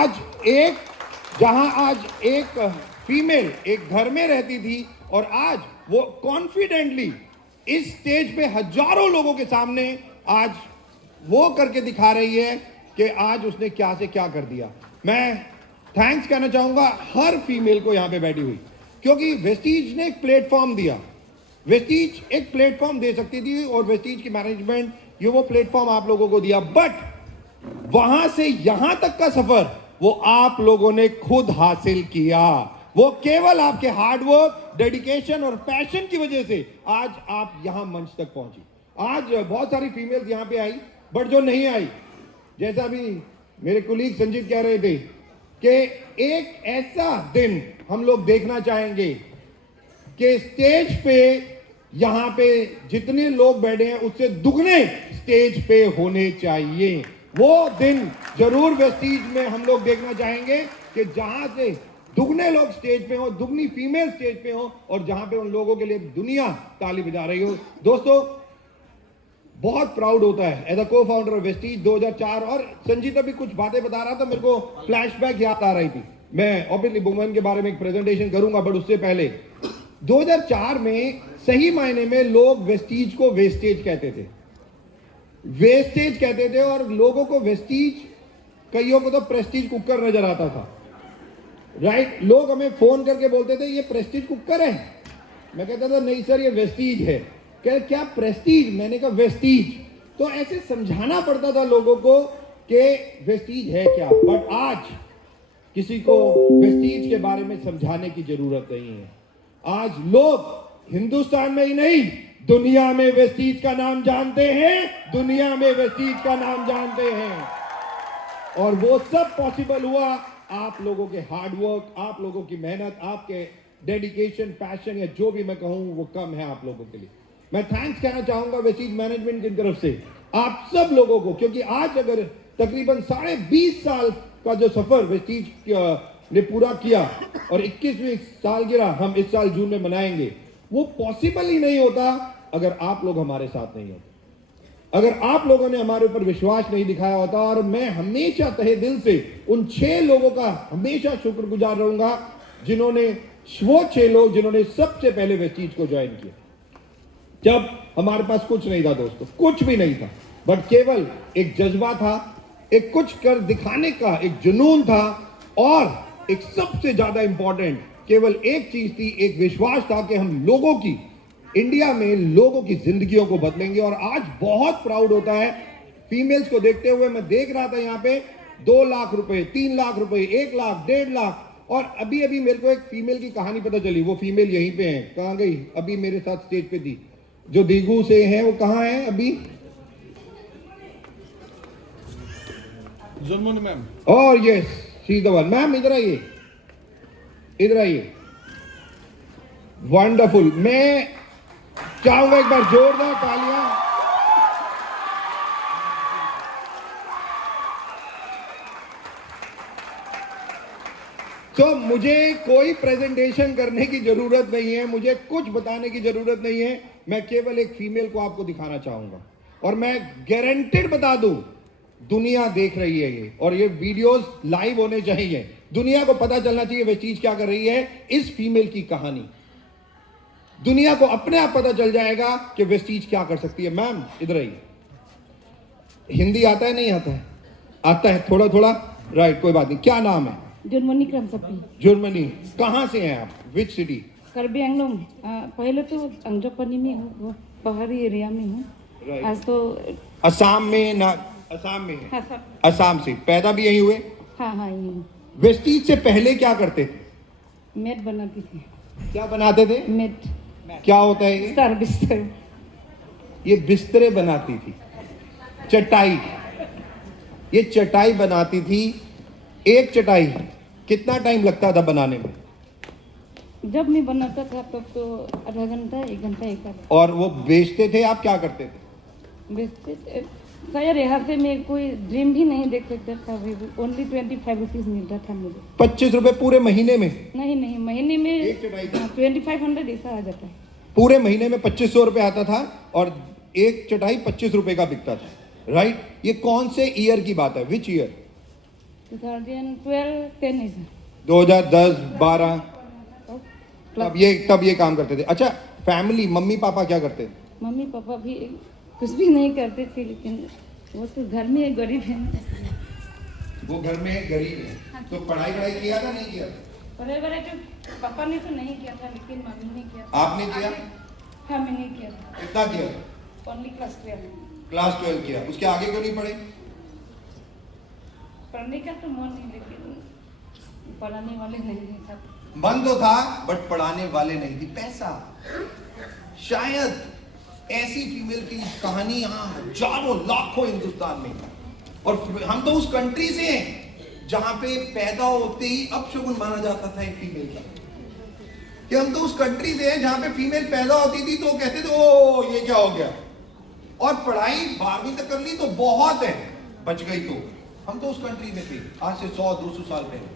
आज एक फीमेल एक घर में रहती थी और आज वो कॉन्फिडेंटली इस स्टेज पे हजारों लोगों के सामने आज वो करके दिखा रही है कि आज उसने क्या से क्या कर दिया। मैं थैंक्स कहना चाहूंगा हर फीमेल को यहां पे बैठी हुई, क्योंकि वेस्टीज ने एक प्लेटफॉर्म दिया। वेस्टीज एक प्लेटफॉर्म दे सकती थी और वेस्टीज की मैनेजमेंट ये वो प्लेटफॉर्म आप लोगों को दिया, बट वहां से यहां तक का सफर वो आप लोगों ने खुद हासिल किया। वो केवल आपके हार्डवर्क, डेडिकेशन और पैशन की वजह से आज आप यहां मंच तक पहुंची। आज बहुत सारी फीमेल्स यहां पे आई, बट जो नहीं आई, जैसा भी मेरे कुलीग संजीत कह रहे थे कि एक ऐसा दिन हम लोग देखना चाहेंगे कि स्टेज पे यहां पे जितने लोग बैठे हैं उससे दुगने स्टेज पे होने चाहिए। वो दिन जरूर वेस्टीज में हम लोग देखना चाहेंगे कि जहां से दुगने लोग स्टेज पे हो, दुगनी फीमेल स्टेज पे हो और जहां पे उन लोगों के लिए दुनिया ताली बजा रही हो। दोस्तों, बहुत प्राउड होता है एज अ को फाउंडर ऑफ वेस्टीज 2004। और संजीत अभी कुछ बातें बता रहा था, मेरे को फ्लैशबैक याद आ रही थी। मैं ऑब्वियसली वुमेन के बारे में एक प्रेजेंटेशन करूंगा, बट उससे पहले 2004 में सही मायने में लोग वेस्टीज को वेस्टेज कहते थे, वेस्टेज कहते थे, और लोगों को वेस्टीज, कईयों को तो प्रेस्टीज कुकर नजर आता था, राइट। लोग हमें फोन करके बोलते थे ये प्रेस्टीज कुकर है, मैं कहता था नहीं सर ये वेस्टीज है। कह क्या प्रेस्टीज, मैंने कहा वेस्टीज। तो ऐसे समझाना पड़ता था लोगों को कि वेस्टीज है क्या। बट आज किसी को वेस्टीज के बारे में समझाने की जरूरत नहीं है। आज लोग हिंदुस्तान में ही नहीं दुनिया में वेस्टीज का नाम जानते हैं, दुनिया में वेस्टीज का नाम जानते हैं। और वो सब पॉसिबल हुआ आप लोगों के हार्डवर्क, आप लोगों की मेहनत, आपके डेडिकेशन, पैशन, या जो भी मैं कहूं वो कम है आप लोगों के लिए। मैं थैंक्स कहना चाहूंगा वेस्टीज मैनेजमेंट की तरफ से आप सब लोगों को, क्योंकि आज अगर तकरीबन 20.5 साल का जो सफर वेस्टीज ने पूरा किया और 21वीं सालगिरह हम इस साल जून में मनाएंगे, वो पॉसिबल ही नहीं होता अगर आप लोग हमारे साथ नहीं होते, अगर आप लोगों ने हमारे ऊपर विश्वास नहीं दिखाया होता। और मैं हमेशा तहे दिल से उन 6 लोगों का हमेशा शुक्रगुजार रहूंगा जिन्होंने, वो 6 लोग जिन्होंने सबसे पहले वेस्टीज को ज्वाइन किया जब हमारे पास कुछ नहीं था दोस्तों, कुछ भी नहीं था, बट केवल एक जज्बा था, एक कुछ कर दिखाने का एक जुनून था, और एक सबसे ज्यादा इंपॉर्टेंट केवल एक चीज थी, एक विश्वास था कि हम लोगों की, इंडिया में लोगों की जिंदगियों को बदलेंगे। और आज बहुत प्राउड होता है फीमेल्स को देखते हुए। मैं देख रहा था यहाँ पे 2 लाख रुपए, 3 लाख रुपए, 1 लाख, 1.5 लाख। और अभी अभी मेरे को एक फीमेल की कहानी पता चली, वो फीमेल यहीं पे है, कहाँ गई, अभी मेरे साथ स्टेज पे थी, जो दीगू से है, वो कहाँ है अभी, जुर्मनी मैम। और yes she is the one. Ma'am इधर आइए, इधर आइए। वंडरफुल। मैं चाहूंगा एक बार जोरदार तालियां। तो मुझे कोई प्रेजेंटेशन करने की जरूरत नहीं है, मुझे कुछ बताने की जरूरत नहीं है, मैं केवल एक फीमेल को आपको दिखाना चाहूंगा। और मैं गारंटेड बता दूं, दुनिया देख रही है ये, और ये वीडियोस लाइव होने चाहिए, दुनिया को पता चलना चाहिए वेस्टीज क्या कर रही है। इस फीमेल की कहानी दुनिया को अपने आप पता चल जाएगा कि वेस्टीज क्या कर सकती है। मैम इधर आइए। हिंदी आता है नहीं आता है? आता है थोड़ा थोड़ा, राइट, कोई बात नहीं। क्या नाम है? जुर्मनी क्रमसपी। जुर्मनी। कहाँ से हैं आप? Which city? कार्बी आंगलोंग। पहले तो अंजोपनी में हूँ, वो पहाड़ी एरिया में हूँ। आज तो असम में ना, असम में है? हाँ सर। असम से पैदा भी यहीं हुए? हाँ हाँ यही हूँ। वेस्टीज से पहले क्या करते थे? मेट बनाती थी। क्या बनाते थे? मेट। क्या होता है ये? सर बिस्तर। ये बिस्तरे बनाती थी, चटाई, ये चटाई बनाती थी। एक चटाई कितना टाइम लगता था बनाने में? जब मैं बनाता था तब तो आधा घंटा 1 घंटा एक आधा। और वो बेचते थे, आप क्या करते थे? बेचते शायद यहाँ से मैं कोई ड्रीम भी नहीं देख सकता था। ओनली 25 रुपीज मिलता था मुझे। 25 रुपए पूरे महीने में? नहीं नहीं, महीने में एक चटाई का 2500 ऐसा आ जाता है। पूरे महीने में 2500 रुपए आता था और एक चटाई 25 रुपए का बिकता था, राइट। ये कौन से ईयर की बात है? Which year? 2012, 10 is 2010, 12 plus. तब ये काम करते थे। अच्छा, फैमिली मम्मी पापा क्या करते थे? मम्मी पापा भी कुछ भी नहीं करते थे, लेकिन वो तो घर में एक गरीब है। वो घर में गरीब है, तो पढ़ाई किया था नहीं किया? बड़े बड़े तो पापा ने तो नहीं किया था, लेकिन मम्मी ने किया था। आपने किया? हाँ, मैंने किया था। कितना किया? Only class 12। क्लास 12 किया, उसके आगे क्यों नहीं पढ़े? पढ़ने का तो मन नहीं, लेकिन पढ़ाने वाले नहीं था। मन तो था बट पढ़ाने वाले नहीं थे। पैसा, शायद ऐसी फीमेल की कहानी यहाँ हजारों लाखों हिंदुस्तान में, और हम तो उस कंट्री से हैं जहां पे पैदा होते ही अपशगुन माना जाता था एक फीमेल का। कि हम तो उस कंट्री से हैं जहां पे फीमेल पैदा होती थी तो कहते थे ओ ये क्या हो गया, और पढ़ाई 12वीं तक कर ली तो बहुत है, बच गई तो। हम तो उस कंट्री में थे आज से 100-200 साल पहले।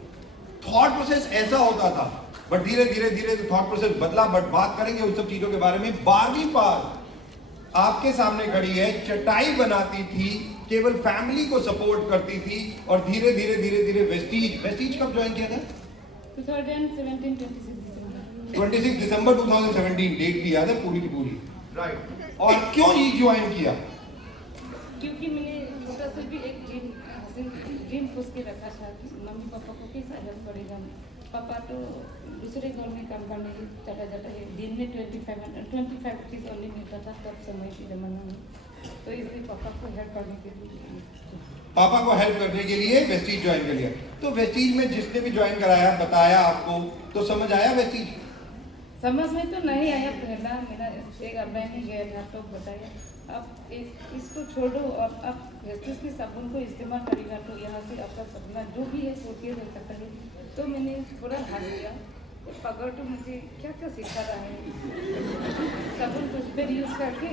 थॉट प्रोसेस ऐसा होता था, बट धीरे धीरे थॉट प्रोसेस बदला। बट बात करेंगे उन सब चीजों के बारे में। 12वीं पास आपके सामने खड़ी है, चटाई बनाती थी, केवल फैमिली को सपोर्ट करती थी, और धीरे धीरे वेस्टीज कब ज्वाइन किया था? 2017, 26 दिसंबर 2017, डेट भी याद है पूरी की पूरी, राइट। और क्यों ये ज्वाइन किया? क्योंकि मैंने छोटा सा भी एक ड्रीम सोच के रखा था कि मम्मी पापा को कैसा हेल्प करेगा। पापा तो दूसरे घर में काम करने के चला जाता है, दिन में 25 रुपीज़ ओनली मिलता था तब समय के ज़माना में, तो इसलिए पापा को हेल्प करने के लिए वेस्टीज ज्वाइन कर लिया। तो वेस्टीज में जिसने भी ज्वाइन कराया, बताया आपको, तो समझ आया वेस्टीज? समझ में तो नहीं आया। पहला मेरा एक अब्बाई में गया था तो बताया अब इसको छोड़ो, अब वेस्टीज की साबुन को इस्तेमाल करेगा तो यहाँ से आपका सपना जो भी है सोच के रह सकता है। तो मैंने थोड़ा हंस दिया। पगड़ तो मुझे क्या क्या सिखा रहा है। साबुन टूथपेस्ट यूज करके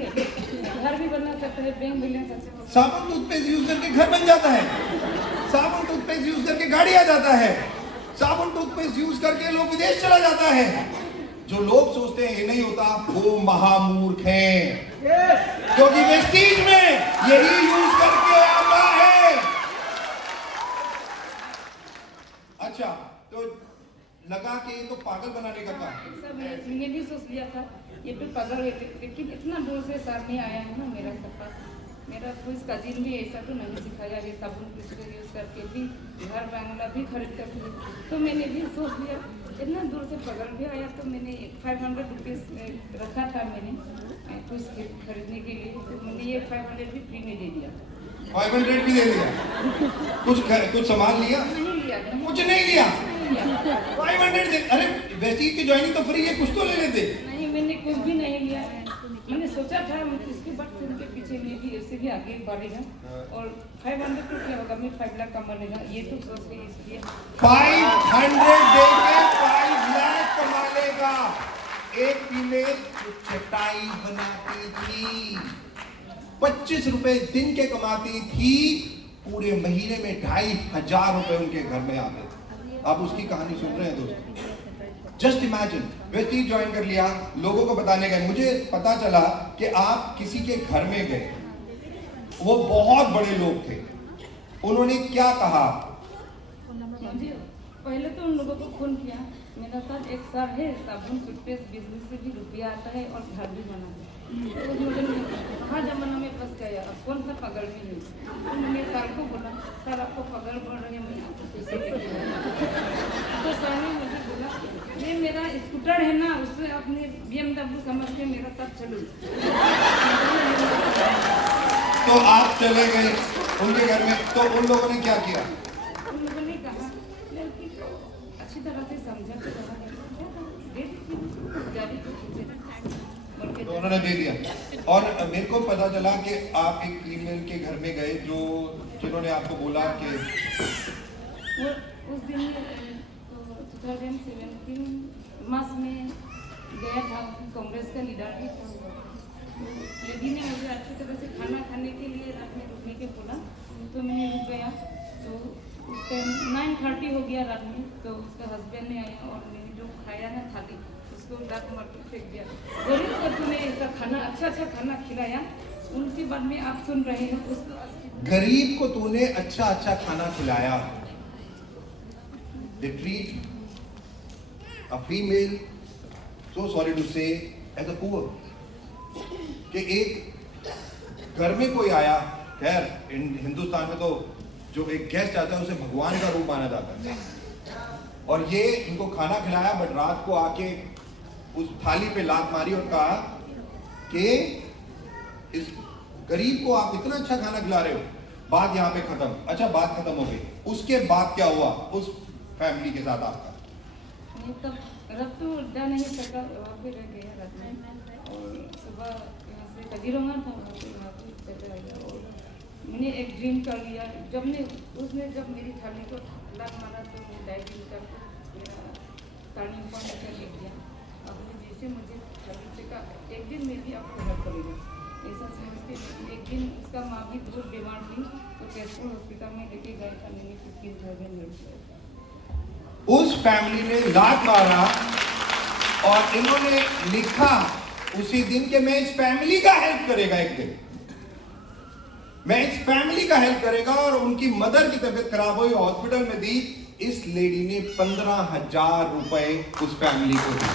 घर भी बना सकता है, बैंक बैलेंस अच्छा होता है। साबुन टूथपेस्ट यूज करके घर बन जाता है, साबुन टूथपेस्ट यूज करके गाड़ी आ जाता है, साबुन टूथपेस्ट यूज करके लोग विदेश चला जाता है। जो लोग सोचते हैं ये नहीं होता, वो महामूर्ख हैं, क्योंकि वेस्टीज में यही यूज करके आता है। अच्छा, तो लगा कि ये तो पागल बनाने का काम। सब मैंने भी सोच लिया था ये तो पागल है, लेकिन इतना दूर से सामने आया है ना मेरा सपना। मेरा कोई कजिन भी ऐसा तो नहीं सिखाया है, साबुन यूज करके भी घर बंगला भी खरीद करके। तो मैंने भी सोच लिया, इतना दूर से पगल भी आया तो मैंने 500 रुपीज़ रखा था मैंने कुछ खरीदने के लिए, तो मैंने ये 500 भी फ्री में दे दिया। 500 भी दे दिया? कुछ सामान लिया? नहीं लिया, कुछ नहीं लिया। 500 दे, अरे वेस्टीज की ज्वाइनिंग तो फ्री है, कुछ तो ले लेते। नहीं, मैंने कुछ भी नहीं लिया। मैंने सोचा था इसके बाद फिल्म के पीछे में भी ऐसे भी आगे बढ़ेगा, और 500 तो क्या होगा, मैं 5 लाख कमा लेगा, ये तो सोच रही इसलिए 500 देके 5 लाख कमा लेगा। एक फीमेल चटाई बनाती थी, 25 रुपए दिन के कमाती थी, पूरे महीने में 2,500 रुपए उनके घर में आते थे। आप उसकी कहानी सुन रहे हैं दोस्तों? जस्ट इमेजिन, वेस्टीज ज्वाइन कर लिया, लोगों को बताने गए। मुझे पता चला कि आप किसी के घर में गए, वो बहुत बड़े लोग थे, उन्होंने क्या कहा? पहले तो उन लोगों को फोन किया, मेरा साथ एक साल है, साबुन टूथपेस्ट बिजनेस से भी रुपया आता है और घर भी बना है। तो मुझे कहाँ जमाना में फंस गया, अब कौन सा पगड़ में है। तो मैंने सर को बोला, सर आपको पगड़ बढ़ रही है, मैं आपको पैसे देती हूँ। तो सर ने मुझे बोला, ये मेरा स्कूटर है ना, उससे अपने BMW समझ के मेरा साथ चलो। तो आप चले गए उनके घर में, तो उन लोगों ने क्या किया? उन लोगों ने कहा लड़की को अच्छी तरह से समझा के तो उन्होंने दे दिया। और मेरे को पता चला कि आप एक फीमेल के घर में गए जिन्होंने आपको बोला कि वो उस दिन तो 2017 मार्च में गया था, कांग्रेस का लीडर भी था। लेडी ने मुझे अच्छी तरह से खाना खाने के लिए रात में रुकने के बोला, तो मैं रुक गया। तो उस टाइम 9:30 हो गया रात में, तो उसका हस्बैंड ने आया और मैंने जो खाया ना थाली उसको लात मार के फेंक दिया। गरीब को तूने ऐसा खाना अच्छा खाना खिलाया, उनके बाद में आप सुन रहे हैं उसको। गरीब को तूने अच्छा खाना खिलाया, they treat a female, so sorry to say, as a poor. कि एक घर में कोई आया, खैर हिंदुस्तान में तो जो एक गेस्ट आता है उसे भगवान का रूप माना जाता है, और ये इनको खाना खिलाया, बट रात को आके उस थाली पे लात मारी और कहा कि इस गरीब को आप इतना अच्छा खाना खिला रहे हो, बात यहाँ पे खत्म। अच्छा, बात खत्म हो गई, उसके बाद क्या हुआ उस फैमिली के साथ आपका? नहीं, तब रात तो जा नहीं सका, वहाँ पे रह गया रात में, और सुबह यहाँ से कजीरंगा था, वहाँ पे चला गया। और मैंने एक ड्रीम कर लिया, उसने जब मेरी थाली को लात मारा तो मैं डाइटिंग कर मेरा टर्निंग पॉइंट कर लिख दिया। अब जैसे मुझे छवि से का एक दिन में भी आपको हेल्प करेगा ऐसा समझते, एक दिन उसका माँ भी बहुत बीमार थी, तो कैसपुर हॉस्पिटल में लेके गए था, मैंने 15,000 लड़। उस फैमिली ने लात मारा और इन्होंने लिखा उसी दिन के मैं इस फैमिली का हेल्प करेगा, एक दिन मैं इस फैमिली का हेल्प करेगा, और उनकी मदर की तबीयत खराब हुई, हॉस्पिटल में दी। इस लेडी ने 15,000 रुपए उस फैमिली को दिए।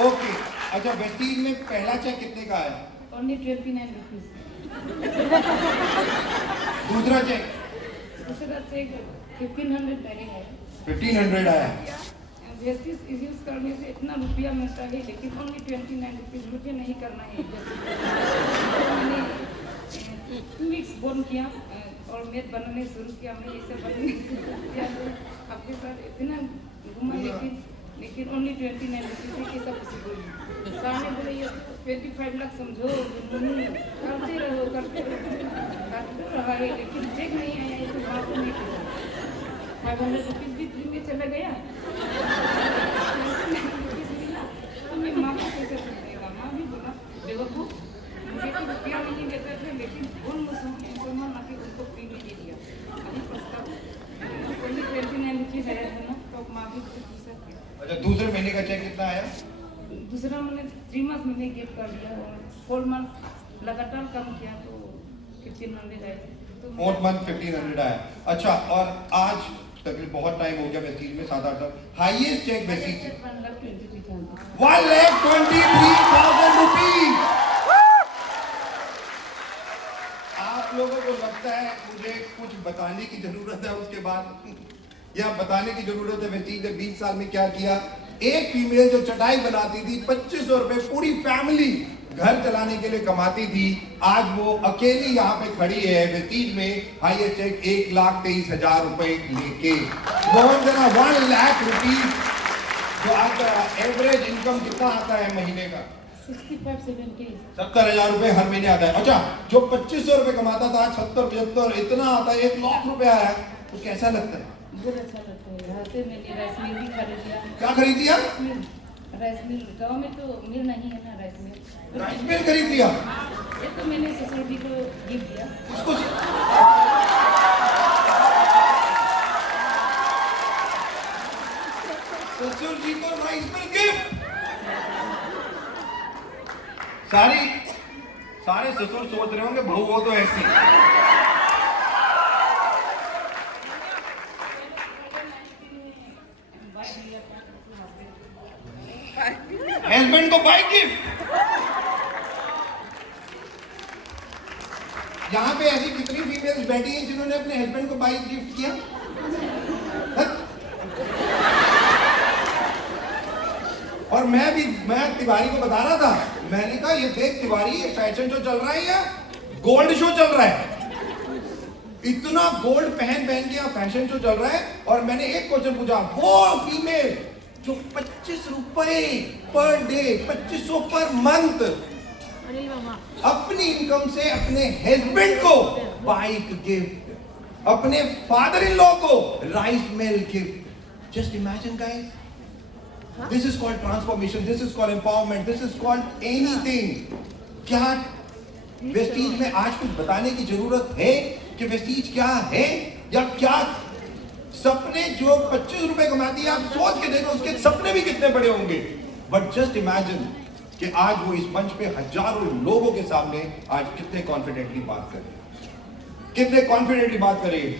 ओके, अच्छा, वेस्टीज में पहला चेक कितने का आया? Only 29 rupees. दूसरा चेक? दूसरा चेक 1500 पहले है। 1500 आया। वेस्टीज यूज करने से इतना रुपया मिलता है, लेकिन ओनली 29 रुपीज मुझे नहीं करना है। मैंने 2 वीक्स बॉर्न किया और मैथ बनाने शुरू किया, मैं इसे बनाने शुरू किया, आपके साथ इतना घूमा, लेकिन ओनली 29 रुपीज है, कैसा पॉसिबल? सामने बोले ये 25 लाख समझो, करते रहो रहा है, लेकिन चेक नहीं आया है, तो वहाँ को नहीं किया। 500 रुपीज भी फ्री में चला गया, तो मैं माँ को कैसे सुनेगा? माँ भी बोला बेवकूफ, मुझे तो रुपया नहीं देते थे, लेकिन कौन मुसलमान आके उनको फ्री में दे दिया। अभी प्रस्ताव ओनली 29 रुपीज आया था ना, तो माँ भी पूछ सकती। अच्छा, दूसरे महीने का चेक कितना आया? दूसरा मैंने 3 मंथ मैंने गिफ्ट कर दिया, और 4 मंथ लगातार कम किया तो 1500 आए। तो 4th month 1500 आया। अच्छा, और आज तकरीबन बहुत टाइम हो गया वेस्टीज में, 7-8 साल, हाईएस्ट चेक वेस्टीज 1,23,000 रुपीज। आप लोगों को लगता है मुझे कुछ बताने की जरूरत है उसके बाद, या बताने की जरूरत है वेस्टीज ने 20 साल में क्या किया? एक फीमेल जो चटाई बनाती थी, 2500 रुपए पूरी फैमिली घर चलाने के लिए कमाती थी, आज वो अकेली यहाँ पे खड़ी है वेस्टीज में, हाईएस्ट चेक 1,23,000 रुपए लेके। मोहन जना 1 लाख रुपीज, जो आपका एवरेज इनकम कितना आता है महीने का? 65-70 रुपए हर महीने आता है। अच्छा, जो 2500 रुपए कमाता था, 70-75 इतना आता है, 1 लाख रुपए आया, तो कैसा लगता है? बहुत अच्छा लगता है। यहाँ से मैंने राइस मिल भी खरीद लिया। क्या खरीद लिया? राइस मिल, गाँव में तो मिल नहीं है ना, राइस मिल। राइस मिल खरीद लिया? ये तो मैंने सोसाइटी को गिफ्ट दिया। उसको ससुर जी को राइस मिल गिफ्ट। सारे ससुर सोच रहे होंगे बहू हो तो ऐसी। हस्बैंड को बाइक गिफ्ट। यहाँ पे ऐसी कितनी फीमेल्स बैठी हैं जिन्होंने अपने हस्बैंड को बाइक गिफ्ट किया? और मैं तिवारी को बता रहा था, मैंने कहा ये देख तिवारी, ये फैशन शो चल रहा है या गोल्ड शो चल रहा है? इतना गोल्ड पहन के यहाँ फैशन शो चल रहा है। और मैंने एक क्वेश्चन पूछा, वो फीमेल जो 25 रुपए पर डे, 2500 पर मंथ अपनी इनकम से अपने हस्बैंड को बाइक गिफ्ट, अपने फादर इन लॉ को rice mill gift. Just imagine guys, this is called transformation, this is called empowerment, this is called anything. क्या वेस्टीज में आज कुछ बताने की जरूरत है कि वेस्टीज क्या है? या क्या सपने जो 25 रुपए कमाती है, आप सोच के देखो उसके सपने भी कितने बड़े होंगे। बट जस्ट इमेजिन कि आज वो इस मंच पे हजारों लोगों के सामने आज कितने कॉन्फिडेंटली बात कर रहे हैं। कितने कॉन्फिडेंटली बात करेंगे।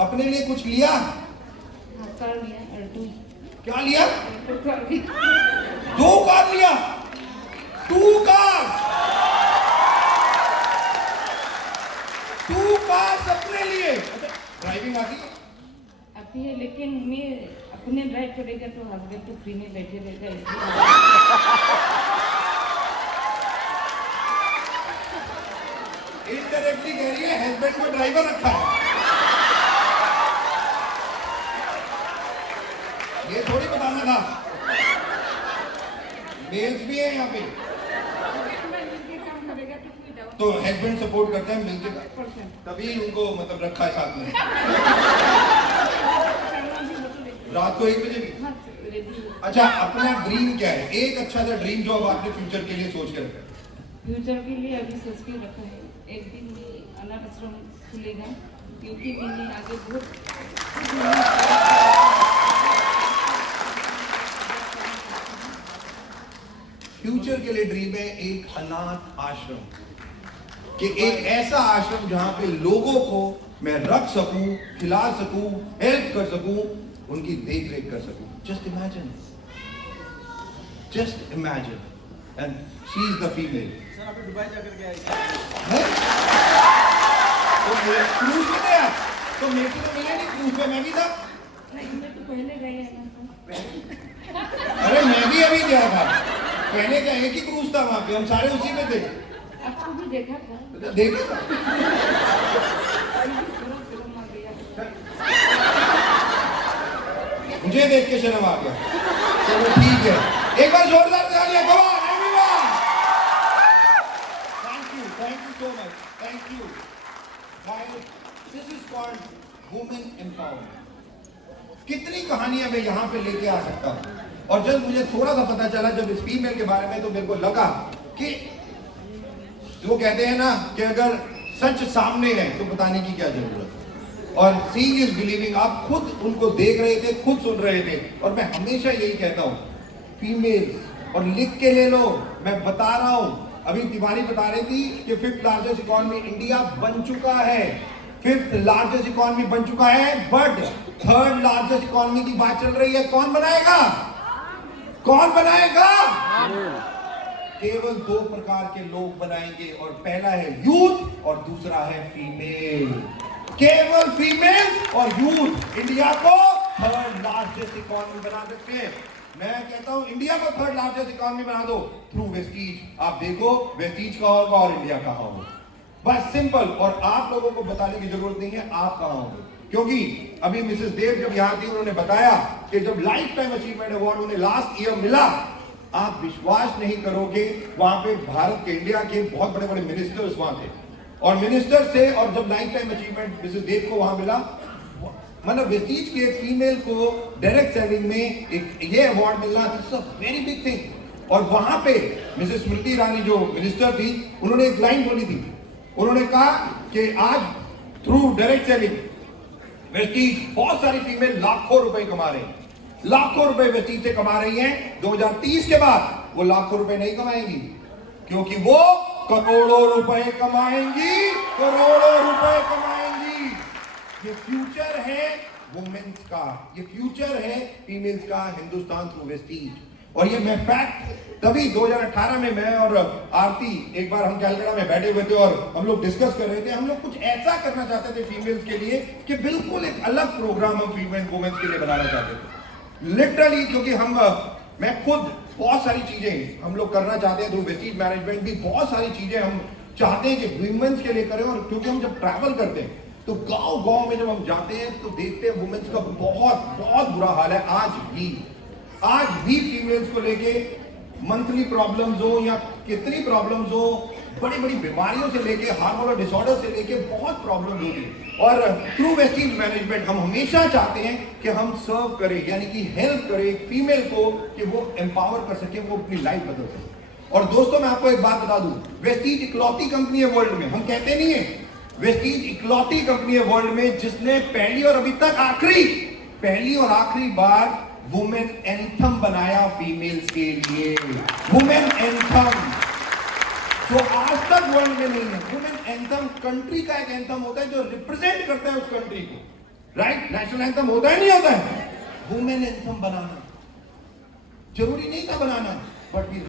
अपने लिए कुछ लिया? हाँ, कार लिया अल्टो। क्या लिया? अल्टो कार भी। 2 कार लिया, 2 कार, 2 कार अपने लिए। अच्छा, ड्राइविंग आती है? आती है, लेकिन मैं अपने ड्राइव करेगा तो हस्बैंड तो फ्री में बैठे रहेगा इसलिए। इनडायरेक्टली कह रही है हस्बैंड को ड्राइवर रखा है। ये थोड़ी बताना था। मेल्स भी है यहाँ पे, काम करेगा तो कोई डाउट तो हस्बैंड सपोर्ट करते हैं मिलके, 100%। तभी उनको मतलब रखा है साथ में। करना भी मतलब रात को 1 बजे भी। हाँ, रेडी हो। अच्छा, अपना ड्रीम क्या है? एक अच्छा सा ड्रीम जो अब आपने फ्यूचर के लिए सोच के रखा है। फ्यूचर के लिए अभी सोच के रखा है, एक दिन ये अनाथ आश्रम खुलेगा, क्योंकि मैंने आगे बहुत फ्यूचर के लिए ड्रीम है एक अनाथ आश्रम, कि एक ऐसा आश्रम जहां पे लोगों को मैं रख सकूं, खिला सकूं, हेल्प कर सकूं, उनकी देख रेख कर सकूं। Just imagine, and she is the female. Sir आप दुबई जाकर के आए है? तो क्रूज में गया, तो मेरे को तो मिला नहीं क्रूज में, मैं भी था। नहीं, मैं तो पहले गए हैं ना सर। अरे मैं भी अभी गया था, पहले का एक ही क्रूज था वहां पे, हम सारे उसी में थे। आपको भी देखा था, देखा था। पूरा फिल्म आ गया। मुझे देख के शर्म आ गया। चलो ठीक है, एक बार जोरदार तालियां, come on everyone। Thank you so much, thank you। This is called women empowerment। कितनी कहानियां मैं यहाँ पे लेके आ सकता हूँ, और जब मुझे थोड़ा सा पता चला जब इस फीमेल के बारे में, तो मेरे को लगा कि वो कहते हैं ना कि अगर सच सामने है तो बताने की क्या जरूरत है, और सीइंग इज बिलीविंग। आप खुद उनको देख रहे थे, खुद सुन रहे थे, और मैं हमेशा यही कहता हूँ फीमेल, और लिख के ले लो, मैं बता रहा हूँ। अभी तिवारी बता रही थी कि 5th लार्जेस्ट इकोनॉमी इंडिया बन चुका है, 5th लार्जेस्ट इकोनॉमी बन चुका है, बट 3rd लार्जेस्ट इकोनॉमी की बात चल रही है। कौन बनाएगा? कौन बनाएगा? केवल 2 प्रकार के लोग बनाएंगे, और पहला है यूथ और दूसरा है फीमेल। केवल फीमेल और यूथ इंडिया को 3rd लार्जेस्ट इकोनॉमी बना सकते हैं। मैं कहता हूं इंडिया को 3rd लार्जेस्ट इकोनॉमी बना दो थ्रू वेस्टीज। आप देखो वेस्टीज कहां होगा और इंडिया कहां होगा, बस सिंपल। और आप लोगों को बताने की जरूरत नहीं है आप कहां होंगे, क्योंकि अभी मिसेस देव जब यहां थी उन्होंने बताया कि जब लाइफ टाइम अचीवमेंट अवार्ड उन्हें लास्ट ईयर मिला, आप विश्वास नहीं करोगे, वहां पे भारत के, इंडिया के बहुत बड़े बड़े मिनिस्टर्स वहां थे, और मिनिस्टर से, और जब लाइफ टाइम अचीवमेंट मिसेस देव को वहां मिला, मतलब वेस्टीज की एक फीमेल को डायरेक्ट सेलिंग में एक ये अवार्ड मिलना, it's a very big thing. और वहां पे मिसेस स्मृति ईरानी जो मिनिस्टर थी, उन्होंने एक लाइन बोली थी, उन्होंने कहा कि आज थ्रू डायरेक्ट सेलिंग वेस्टीज बहुत सारी फीमेल लाखों रुपए कमा रही हैं, लाखों रुपए वेस्टीज से कमा रही हैं। 2030 के बाद वो लाखों रुपए नहीं कमाएंगी, क्योंकि वो करोड़ों रुपए कमाएंगी, करोड़ों रुपए कमाएंगी। ये फ्यूचर है वुमेन्स का, ये फ्यूचर है फीमेल्स का, हिंदुस्तान थ्रू वेस्टीज। और ये मैं फैक्ट तभी 2018 में मैं और आरती एक बार हम कैलकाटा में बैठे हुए थे और हम लोग डिस्कस कर रहे थे, हम लोग कुछ ऐसा करना चाहते थे फीमेल्स के लिए कि बिल्कुल एक अलग प्रोग्राम हम फीमेल वुमेन्स के लिए बनाना चाहते थे लिटरली, क्योंकि मैं खुद बहुत सारी चीजें हम लोग करना चाहते हैं थ्रू वेस्टीज मैनेजमेंट भी, बहुत सारी चीजें हम चाहते हैं कि वुमेन्स के लिए करें। और क्योंकि हम जब ट्रैवल करते हैं तो गांव गांव में जब हम जाते हैं तो देखते हैं वुमेन्स का बहुत बहुत बुरा हाल है। आज भी फीमेल्स को लेके मंथली प्रॉब्लम्स हो या कितनी प्रॉब्लम्स हो, बड़ी बड़ी बीमारियों से लेके हार्मोनल डिसऑर्डर से लेके बहुत प्रॉब्लम्स होती है। और थ्रू वेस्टीज मैनेजमेंट हम हमेशा चाहते हैं कि हम सर्व करें, यानी कि हेल्प करें फीमेल को कि वो एम्पावर कर सके, वो अपनी लाइफ बदल सके। और दोस्तों मैं आपको एक बात बता दूं, वेस्टीज इकलौती कंपनी है वर्ल्ड में, हम कहते नहीं है, वेस्टीज इकलौती कंपनी है वर्ल्ड में जिसने पहली और आखिरी बार वुमेन एंथम बनाया फीमेल्स के लिए। वुमेन एंथम तो आज तक वर्ल्ड में नहीं है। वुमेन एंथम कंट्री का एक एंथम होता है जो रिप्रेजेंट करता है उस कंट्री को, राइट? नेशनल एंथम होता है नहीं होता है? वुमेन एंथम बनाना जरूरी नहीं था बनाना, बट